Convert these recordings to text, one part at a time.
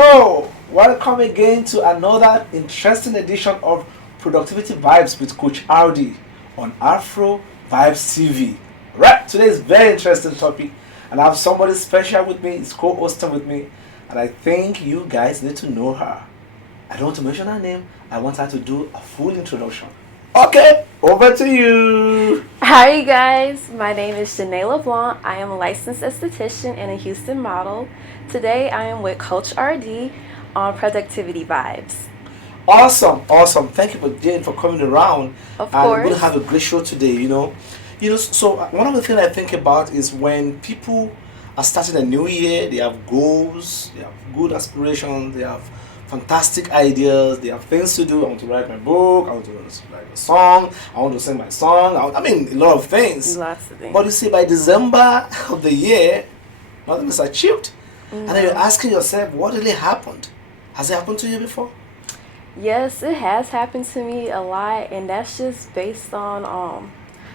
Hello, welcome again to another interesting edition of Productivity Vibes with Coach RD on Afro Vibes TV. Right, today's very interesting topic, and I have somebody special with me. It's co-hosting with me, and I think you guys need to know her. I don't want to mention her name. I want her to do a full introduction. Okay, over to you. Hi, you guys. My name is Jhane Micka. I am a licensed esthetician and a Houston model. Today, I am with Coach RD on Productivity Vibes. Awesome. Thank you for Jane for coming around. Of And we're course. gonna have a great show today. So one of the things I think about is when people are starting a new year, they have goals, they have good aspirations, they have fantastic ideas, they have things to do. I want to write my book, I want to write a song, I want to sing my song. I mean, a lot of things. Lots of things. But you see, by December of the year, nothing is achieved. And then you're asking yourself, what really happened? Has it happened to you before? Yes, it has happened to me a lot, and that's just based on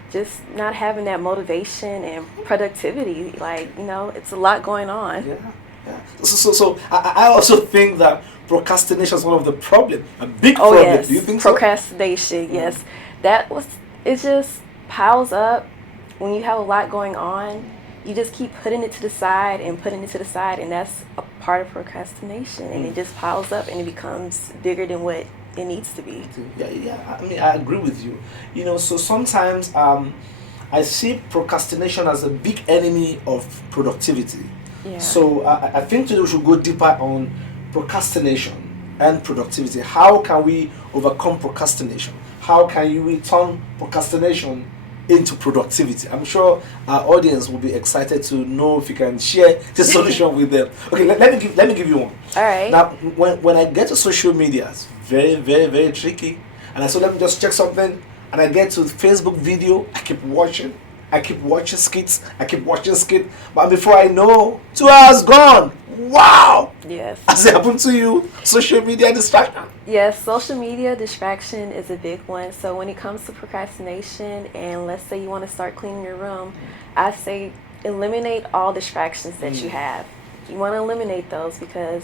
just not having that motivation and productivity. It's a lot going on. Yeah. So I also think that procrastination is one of the problem, a big Oh problem. yes, Do you think procrastination. Yes, it just piles up when you have a lot going on. You just keep putting it to the side, and that's a part of procrastination, and it just piles up and it becomes bigger than what it needs to be. so? Yeah. I mean, I agree with you. So sometimes I see procrastination as a big enemy of productivity. Yeah. So I think today we should go deeper on procrastination and productivity. How can we overcome procrastination? How can we turn procrastination into productivity? I'm sure our audience will be excited to know if you can share the solution with them. Okay, let me give you one. All right. Now, when I get to social media, it's very, very, very tricky. And so let me just check something, and I get to Facebook video. I keep watching skits. But before I know, 2 hours gone. Wow! Yes. Has it happened to you? Social media distraction? Yes, social media distraction is a big one. So when it comes to procrastination, and let's say you want to start cleaning your room, I say eliminate all distractions that you have. You want to eliminate those because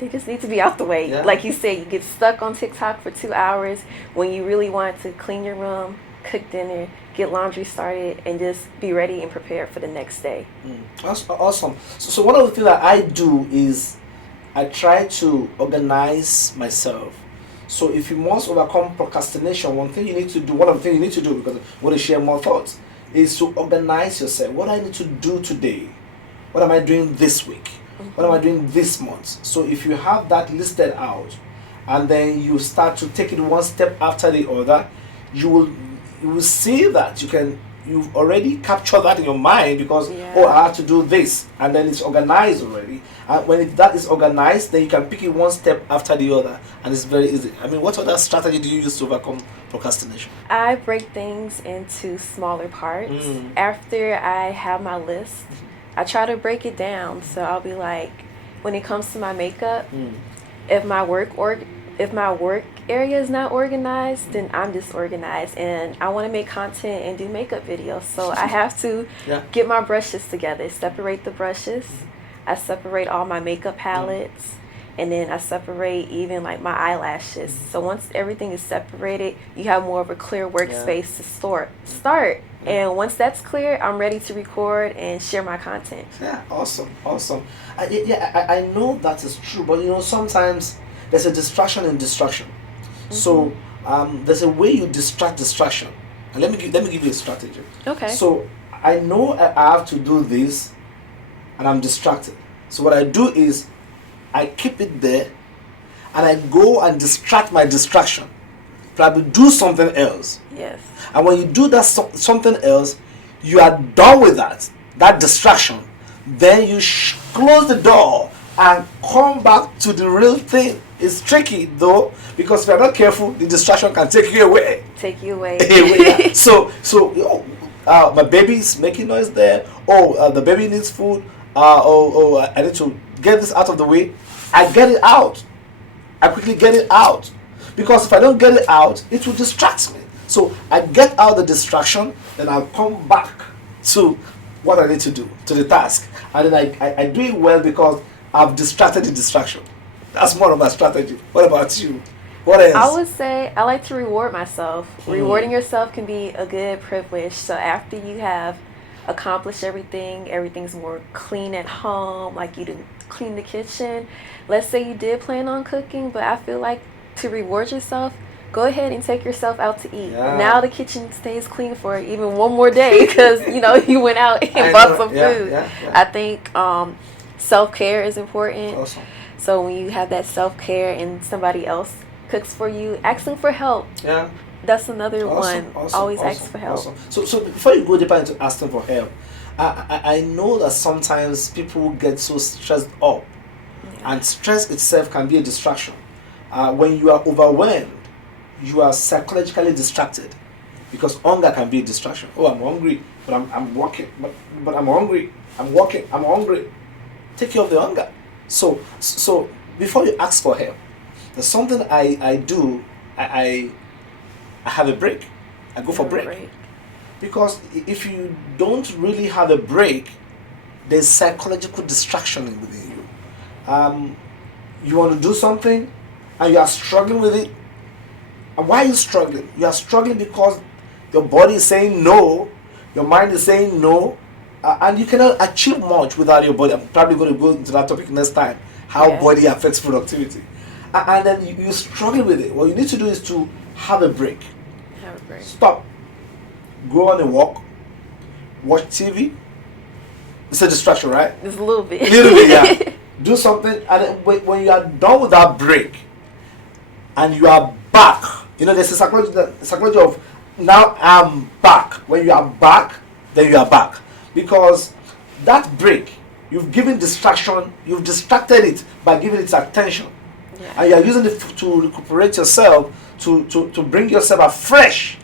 they just need to be out the way. Yeah. Like you said, you get stuck on TikTok for 2 hours when you really want to clean your room, cook dinner, get laundry started, and just be ready and prepared for the next day. That's awesome. So one of the things that I do is I try to organize myself. So if you must overcome procrastination, one of the things you need to do, because I want to share more thoughts, is to organize yourself. What do I need to do today? What am I doing this week? What am I doing this month? So if you have that listed out, and then you start to take it one step after the other, you will see that you've already captured that in your mind, because I have to do this, and then it's organized already. And when that is organized, then you can pick it one step after the other, and it's very easy. I mean, what other strategy do you use to overcome procrastination? I break things into smaller parts. After I have my list, I try to break it down. So I'll be like, when it comes to my makeup, if my work area is not organized, then I'm disorganized, and I want to make content and do makeup videos. So I have to get my brushes together, separate the brushes. I separate all my makeup palettes, and then I separate even like my eyelashes. So once everything is separated, you have more of a clear workspace to start. And once that's clear, I'm ready to record and share my content. Yeah, awesome. I know that is true, but sometimes there's a distraction in distraction. So there's a way you distract distraction. And let me give you a strategy. Okay. So I know I have to do this, and I'm distracted. So what I do is I keep it there, and I go and distract my distraction. Probably do something else. Yes. And when you do that something else, you are done with that distraction. Then you close the door and come back to the real thing. It's tricky though, because if you're not careful, the distraction can take you away. Yeah. So my baby's making noise there. The baby needs food. I need to get this out of the way. I get it out. I quickly get it out, because if I don't get it out, it will distract me. So I get out the distraction, then I'll come back to what I need to do, to the task, and then I do it well because I've distracted the distraction. That's more of my strategy. What about you? What I else? would say I like to reward myself. Rewarding yourself can be a good privilege. So after you have accomplished everything, everything's more clean at home, like you didn't clean the kitchen. Let's say you did plan on cooking, but I feel like to reward yourself, go ahead and take yourself out to eat. Yeah. Now the kitchen stays clean for even one more day because you went out and I bought know. some food. Yeah. I think self-care is important. Awesome. So when you have that self-care and somebody else cooks for you, ask them for help. Yeah. That's another Awesome. one. Always ask for help. Awesome. So before you go deeper into asking for help, I know that sometimes people get so stressed up, and stress itself can be a distraction. When you are overwhelmed, you are psychologically distracted, because hunger can be a distraction. Oh, I'm hungry, but I'm working, but I'm hungry. I'm working. I'm hungry. Take care of the hunger. So before you ask for help, there's something I do. I have a break. I go for break. Because if you don't really have a break, there's psychological distraction within you. You want to do something and you are struggling with it. And why are you struggling? You are struggling because your body is saying no, your mind is saying no, and you cannot achieve much without your body. I'm probably going to go into that topic next time, how body affects productivity. And then you struggle with it. What you need to do is to have a break. Stop. Go on a walk. Watch TV. It's a distraction, right? It's a little bit. Yeah. Do something, and then when you are done with that break, and you are back, there's a psychology of now I'm back. When you are back, then you are back, because that break, you've given distraction, you've distracted it by giving it attention, and you are using it to recuperate yourself, to bring yourself afresh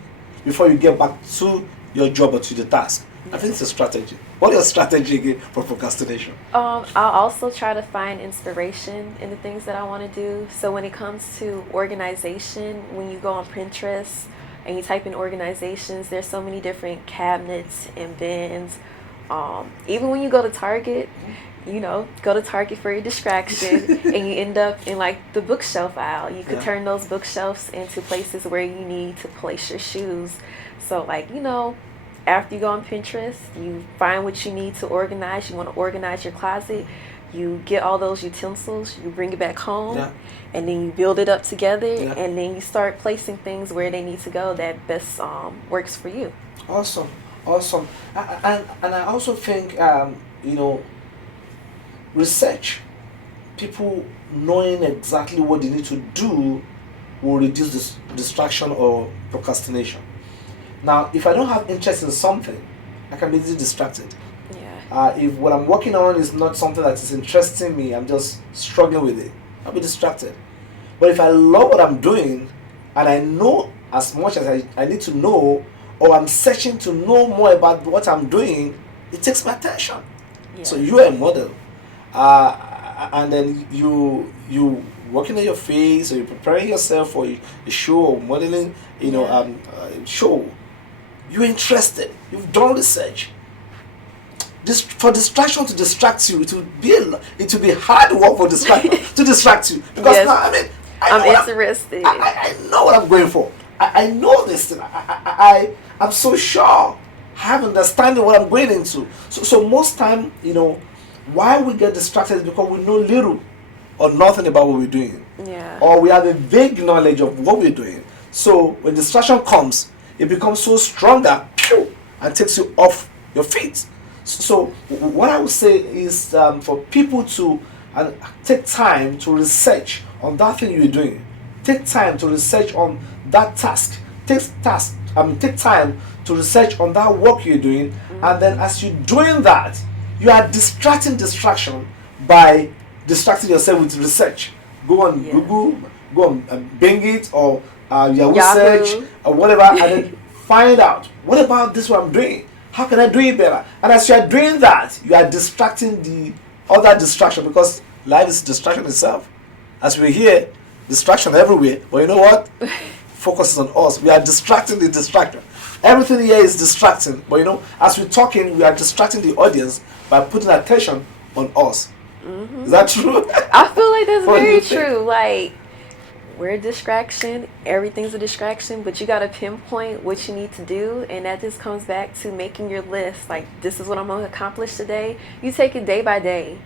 before you get back to your job or to the task. I think it's a strategy. What is your strategy again for procrastination? I'll also try to find inspiration in the things that I want to do. So when it comes to organization, when you go on Pinterest and you type in organizations, there's so many different cabinets and bins. Even when you go to Target, go to Target for your distraction and you end up in like the bookshelf aisle. You could turn those bookshelves into places where you need to place your shoes. So after you go on Pinterest, you find what you need to organize. You want to organize your closet. You get all those utensils, you bring it back home, and then you build it up together, and then you start placing things where they need to go that best works for you. Awesome. And I also think, research, people knowing exactly what they need to do will reduce this distraction or procrastination. Now, if I don't have interest in something, I can be easily distracted. If what I'm working on is not something that is interesting me, I'm just struggling with it, I'll be distracted. But if I love what I'm doing, and I know as much as I need to know, or I'm searching to know more about what I'm doing, it takes my attention. So you're a model. And then you working on your face, or you're preparing yourself for a show or modeling, show. You're interested. You've done research. For distraction to distract you, it will be hard work for distraction to distract you, because now I'm interested. I know what I'm going for. I know this thing. I'm so sure. I have understanding what I'm going into. So most time, why we get distracted is because we know little or nothing about what we're doing. Or we have a vague knowledge of what we're doing. So when distraction comes, it becomes so stronger and takes you off your feet. So what I would say is for people to take time to research on that thing you're doing. Take time to research on that task. Take time to research on that work you're doing, and then as you're doing that, you are distraction by distracting yourself with research. Go on Google, go on Bing it, or Yahoo search, or whatever, and then find out, what about this what I'm doing? How can I do it better? And as you are doing that, you are distracting the other distraction, because life is distraction itself. As we're here, distraction everywhere. But you know what? Focus is on us. We are distracting the distractor. Everything here is distracting. But as we're talking, we are distracting the audience by putting attention on us. Mm-hmm. Is that true? I feel like that's What do very you think? true. Like, we're a distraction. Everything's a distraction, but you got to pinpoint what you need to do. And that just comes back to making your list. Like, this is what I'm going to accomplish today. You take it day by day.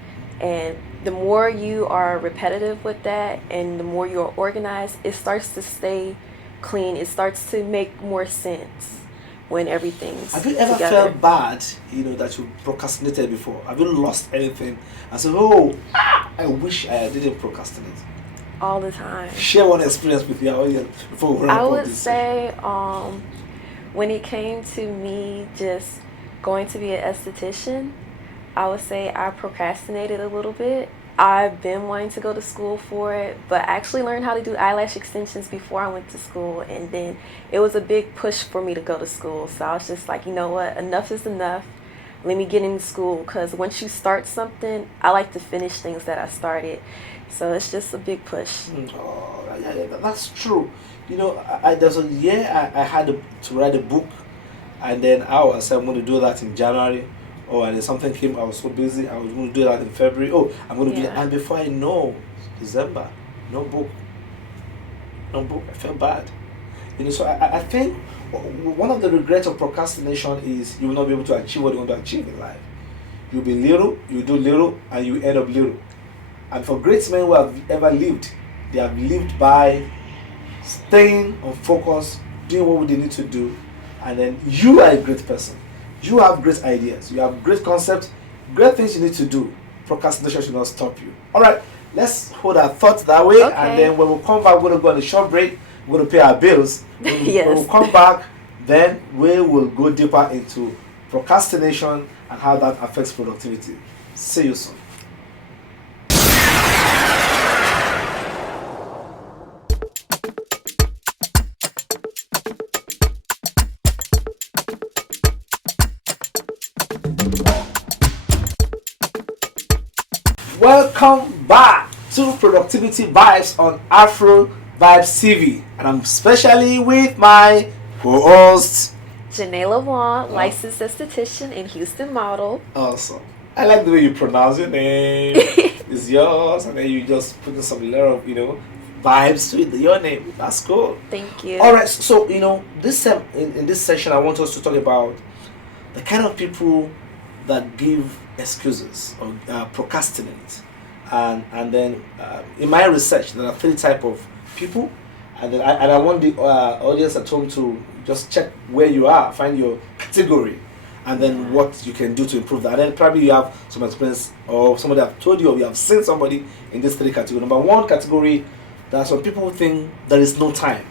And the more you are repetitive with that and the more you're organized, it starts to stay clean. It starts to make more sense when everything's Have you ever together. felt bad, that you procrastinated before? Have you lost anything and said, "Oh, I wish I didn't procrastinate"? All the time. Share one experience with your audience before we wrap I up would this session. say when it came to me just going to be an esthetician, I would say I procrastinated a little bit. I've been wanting to go to school for it, but I actually learned how to do eyelash extensions before I went to school, and then it was a big push for me to go to school. So I was just like, you know what, enough is enough. Let me get into school, because once you start something, I like to finish things that I started. So it's just a big push. Oh, yeah, that's true. There's a year I had to write a book, and then I said I'm going to do that in January. Oh, and then something came. I was so busy. I was going to do that in February. Oh, I'm going to do that, and before I know, December, no book, no book. I felt bad. So I think one of the regrets of procrastination is you will not be able to achieve what you want to achieve in life. You'll be little, you do little, and you end up little. And for great men who have ever lived, they have lived by staying on focus, doing what they need to do, and then you are a great person. You have great ideas, you have great concepts, great things you need to do. Procrastination should not stop you. Alright, let's hold our thoughts that way, and then when we come back, we're going to go on a short break, we're going to pay our bills. When we come back, then we will go deeper into procrastination and how that affects productivity. See you soon. Welcome back to Productivity Vibes on Afro Vibes TV, and I'm especially with my co-host Jhane licensed esthetician and Houston model. Awesome. I like the way you pronounce your name. It's yours, and then you just put in some layer of vibes to it. Your name. That's cool. Thank you. All right. So this in this session, I want us to talk about the kind of people that give excuses or procrastinate, and then in my research there are 3 types of people, and then I want the audience at home to just check where you are, find your category, and then what you can do to improve that. And then probably you have some experience, or somebody have told you, or you have seen somebody in this 3 categories. Number 1 category, there are some people who think there is no time,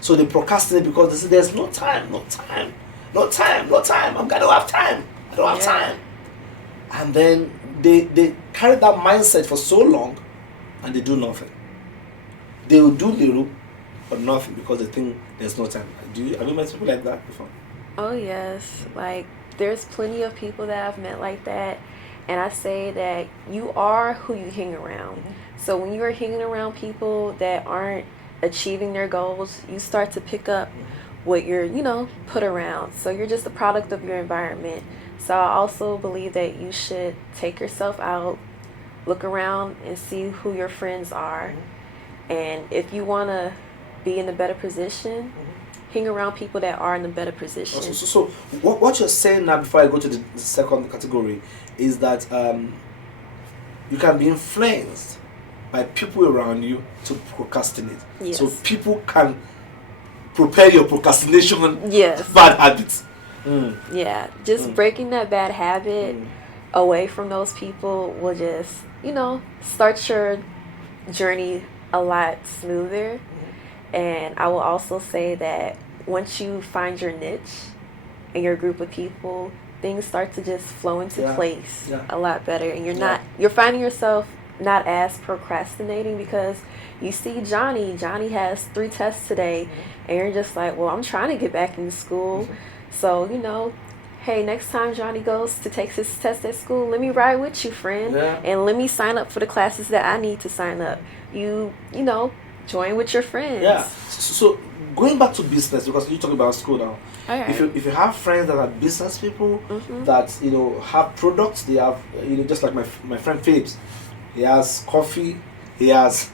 so they procrastinate because they say there's no time. I don't have time. I don't have time. And then they carry that mindset for so long, and they do nothing. They will do little but nothing because they think there's no time. Have you met people like that before? Oh yes, like there's plenty of people that I've met like that, and I say that you are who you hang around. So when you are hanging around people that aren't achieving their goals, you start to pick up what you're put around. So you're just a product of your environment. So I also believe that you should take yourself out, look around and see who your friends are. And if you want to be in a better position, hang around people that are in a better position. So what you're saying now, before I go to the second category, is that you can be influenced by people around you to procrastinate. Yes. So people can prepare your procrastination bad habits. Yeah, just breaking that bad habit away from those people will just, start your journey a lot smoother. And I will also say that once you find your niche and your group of people, things start to just flow into place a lot better. And you're finding yourself not as procrastinating, because you see Johnny has 3 tests today, and you're just like, well, I'm trying to get back into school. So, hey, next time Johnny goes to take his test at school, let me ride with you, friend. And let me sign up for the classes that I need to sign up. You join with your friends. Yeah. So going back to business, because you talk about school now. Okay. If you have friends that are business people, that have products, they have, just like my friend Phillips, he has coffee, he has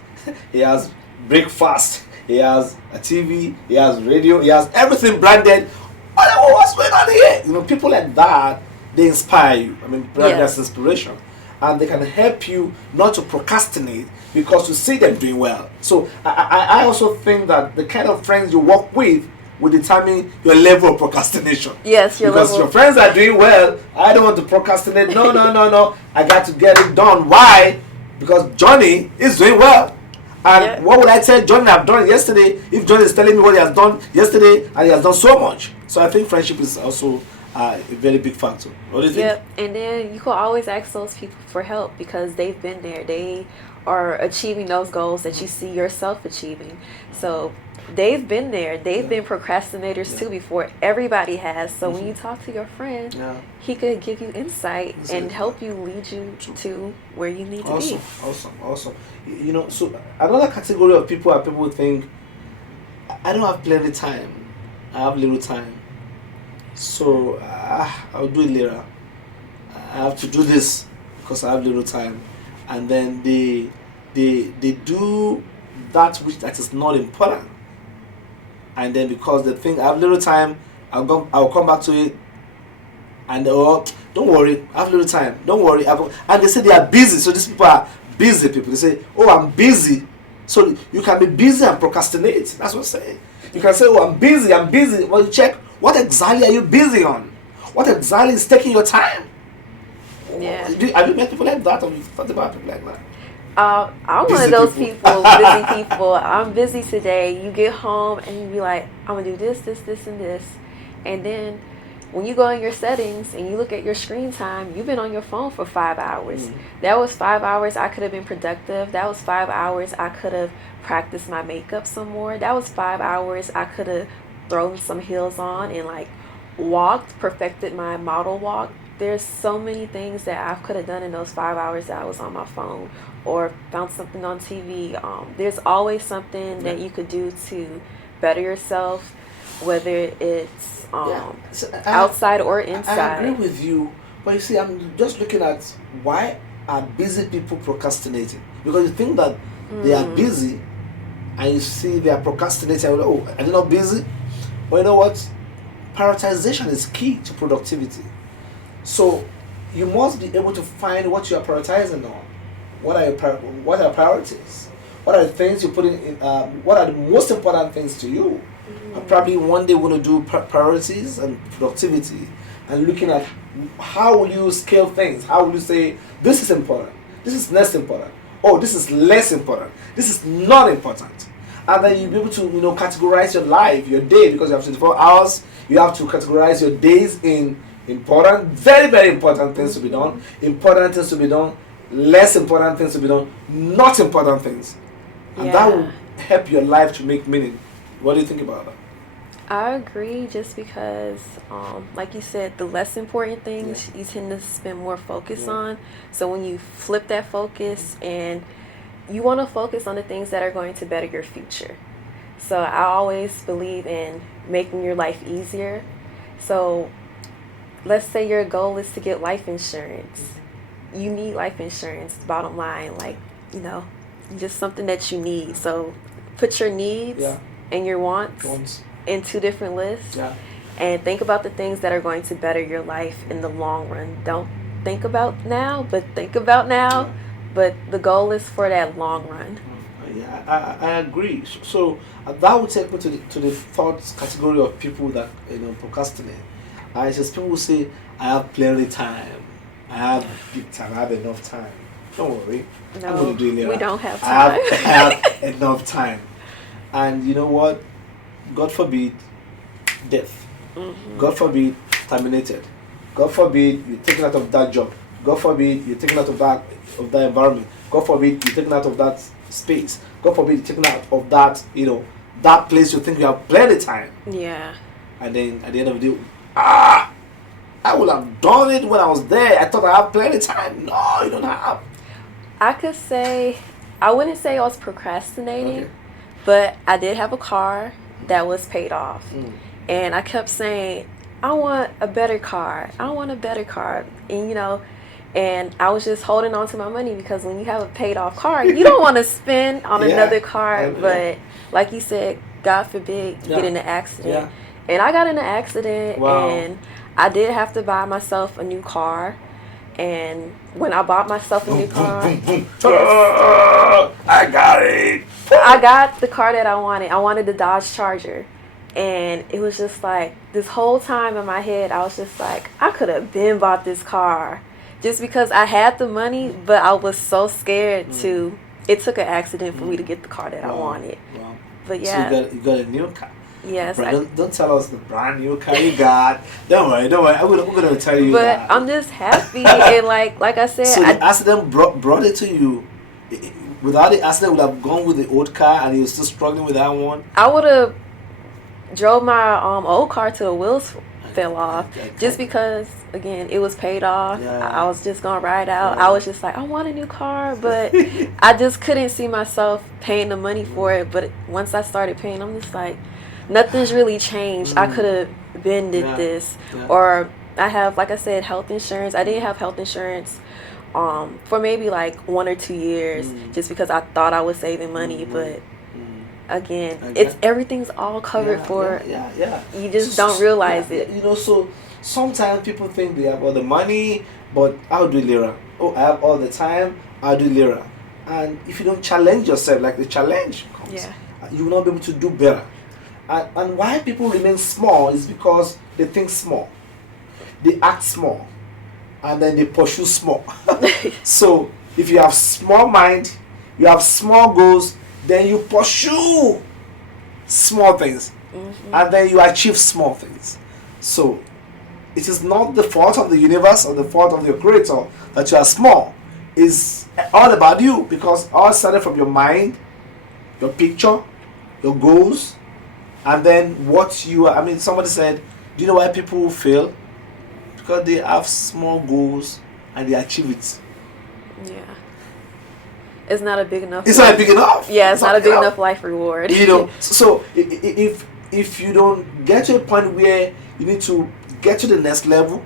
he has breakfast, he has a TV, he has radio, he has everything branded. What's going on here? People like that, they inspire you. I mean, that's inspiration, and they can help you not to procrastinate because you see them doing well. So I also think that the kind of friends you work with will determine your level of procrastination. Yes, because your friends are doing well. I don't want to procrastinate. No. I got to get it done. Why? Because Johnny is doing well. And what would I tell Johnny I've done yesterday if Johnny is telling me what he has done yesterday and he has done so much? So I think friendship is also a very big factor. What do you think? Yep, and then you can always ask those people for help because they've been there. They are achieving those goals that you see yourself achieving. So they've been there. They've been procrastinators too before. Everybody has. So when you talk to your friend, he could give you insight and help you lead you to where you need to be. Awesome. So another category of people are people who think, I don't have plenty time. I have little time. So I'll do it later. I have to do this because I have little time. And then they do that is not important. And then because they think I have little time, I'll come back to it. And don't worry, I have little time. Don't worry. And they say they are busy. So these people are busy people. They say, I'm busy. So you can be busy and procrastinate. That's what I'm saying. You can say, I'm busy. Well, you check, what exactly are you busy on? What exactly is taking your time? Yeah. Have you met people like that, or you thought about people like that? I'm busy one of those people, busy people. I'm busy today. You get home and you be like, I'm going to do this, and this. And then when you go in your settings and you look at your screen time, you've been on your phone for 5 hours. That was 5 hours I could have been productive. That was 5 hours I could have practiced my makeup some more. That was 5 hours I could have thrown some heels on and walked, perfected my model walk. There's so many things that I could have done in those 5 hours that I was on my phone or found something on TV. There's always something that you could do to better yourself, whether it's outside or inside. I agree with you, but you see, I'm just looking at why are busy people procrastinating? Because you think that they are busy, and you see they are procrastinating. Are they not busy? But you know what? Prioritization is key to productivity. So you must be able to find what you are prioritizing on. What are priorities? What are the things you put in? What are the most important things to you? And probably one day we're going to do priorities and productivity, and looking at how will you scale things. How will you say this is important, this is less important, this is less important, this is not important, and then you'll be able to categorize your life, your day, because you have 24 hours. You have to categorize your days in important, very, very important things to be done, important things to be done, less important things to be done, not important things. And that will help your life to make meaning. What do you think about that? I agree, just because, like you said, the less important things you tend to spend more focus on. So when you flip that focus and you want to focus on the things that are going to better your future. So I always believe in making your life easier. So let's say your goal is to get life insurance. You need life insurance, bottom line, just something that you need. So put your needs and your wants in two different lists and think about the things that are going to better your life in the long run. Don't think about now, but think about now. But the goal is for that long run. I agree. So that would take me to the third category of people that procrastinate. It's just people who say, I have plenty of time. I have big time. I have enough time. Don't worry. No, I'm going to do it later. We don't have time. I have enough time. And you know what? God forbid death. God forbid terminated. God forbid you're taken out of that job. God forbid you're taken out of that environment. God forbid you're taken out of that space. God forbid you're taken out of that, that place you think you have plenty of time. Yeah. And then at the end of the day, I would have done it when I was there. I thought I had plenty of time. No, you don't have. I wouldn't say I was procrastinating, but I did have a car that was paid off. And I kept saying, I want a better car. I want a better car. And, you know, and I was just holding on to my money because when you have a paid off car, you don't want to spend on another car. But like you said, God forbid you get in an accident. And I got in an accident, and I did have to buy myself a new car. And when I bought myself a new car, I got it. I got the car that I wanted. I wanted the Dodge Charger. And it was just like, this whole time in my head, I was just like, I could have been bought this car just because I had the money, but I was so scared to, it took an accident for me to get the car that I wanted. But yeah. So you got a new car. Yes. Don't tell us the brand new car you got. Don't worry. We're going to tell you but that. I'm just happy. And like I said. So the accident brought it to you. Without the accident, would have gone with the old car and you were still struggling with that one? I would have drove my old car till the wheels fell off. Just because, again, it was paid off. I was just going to ride out. I was just like, I want a new car. But I just couldn't see myself paying the money for it. But once I started paying, I'm just like, nothing's really changed. I could have been did this. Or I have, like I said, health insurance. I didn't have health insurance for maybe like 1 or 2 years just because I thought I was saving money. But again, it's everything's all covered for. You just don't realize it. You know, so sometimes people think they have all the money, but I'll do later. Oh, I have all the time, I'll do later. And if you don't challenge yourself, like the challenge comes, you will not be able to do better. And why people remain small is because they think small, they act small, and then they pursue small. So if you have small mind, you have small goals, then you pursue small things, and then you achieve small things. So it is not the fault of the universe or the fault of your creator that you are small. It's all about you, because all started from your mind, your picture, your goals, and then what you are. I mean, somebody said, do you know why people fail? Because they have small goals and they achieve it. Yeah. It's not a big enough. It's not big enough. Yeah, it's not a big enough life reward. You know, so if you don't get to a point where you need to get to the next level,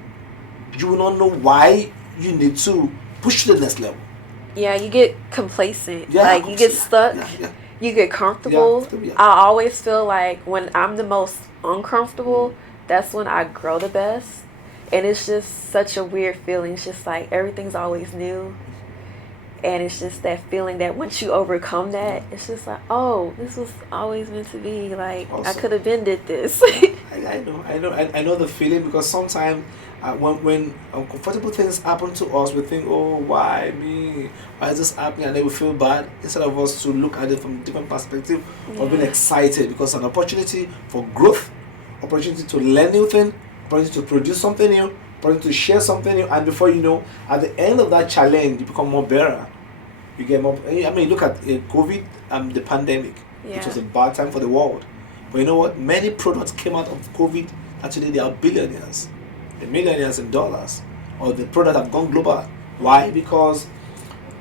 you will not know why you need to push to the next level. Yeah, you get complacent. You get stuck. You get comfortable. I always feel like when I'm the most uncomfortable, that's when I grow the best. And it's just such a weird feeling. It's just like everything's always new. And it's just that feeling that once you overcome that, it's just like, oh, this was always meant to be. Like, awesome. I could have been did this. I know the feeling, because sometimes when uncomfortable things happen to us, we think, oh, why me? Why is this happening? And then we feel bad, instead of us to look at it from a different perspective of being excited, because an opportunity for growth, opportunity to learn new things, opportunity to produce something new, opportunity to share something new, and before you know, at the end of that challenge, you become more better. You get more. I mean, look at COVID, the pandemic, which was a bad time for the world. But you know what? Many products came out of COVID that today they are billionaires, the millionaires in dollars, or the product have gone global. Why? Because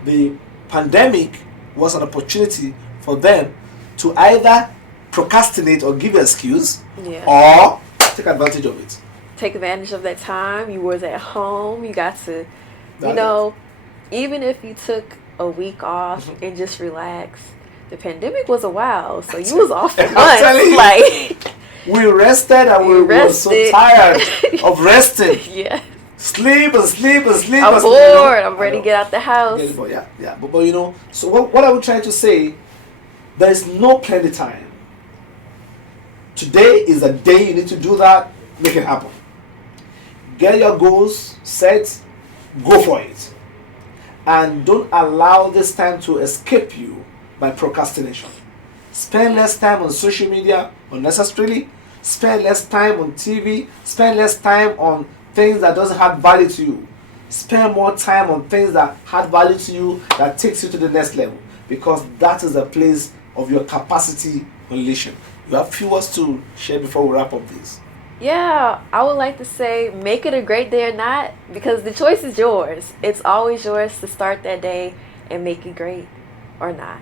the pandemic was an opportunity for them to either procrastinate or give an excuse, or take advantage of it. Take advantage of that time. You was at home. You got to, even if you took a week off and just relax. The pandemic was a while, so you was off for months. Like, we rested and we were so tired of resting. Sleep and sleep and sleep. I'm bored. I'm ready to get out the house. But you know, so what I would try to say, there is no plenty time. Today is the day you need to do that. Make it happen. Get your goals set. Go for it. And don't allow this time to escape you by procrastination. Spend less time on social media unnecessarily. Spend less time on TV. Spend less time on things that doesn't have value to you. Spend more time on things that have value to you, that takes you to the next level. Because that is the place of your capacity unleashing. You have few words to share before we wrap up this. Yeah, I would like to say make it a great day or not, because the choice is yours. It's always yours to start that day and make it great or not.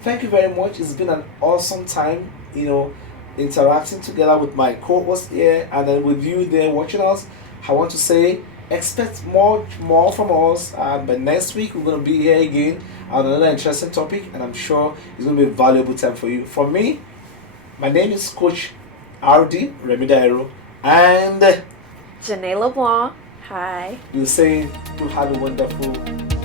Thank you very much. It's been an awesome time. You know, interacting together with my co-host here, and then with you there watching us. I want to say expect more from us. But next week we're gonna be here again on another interesting topic, and I'm sure it's gonna be a valuable time for you. For me, my name is Coach RD Remy Dairo, and Jhane LeBlanc. Hi. you say you have a wonderful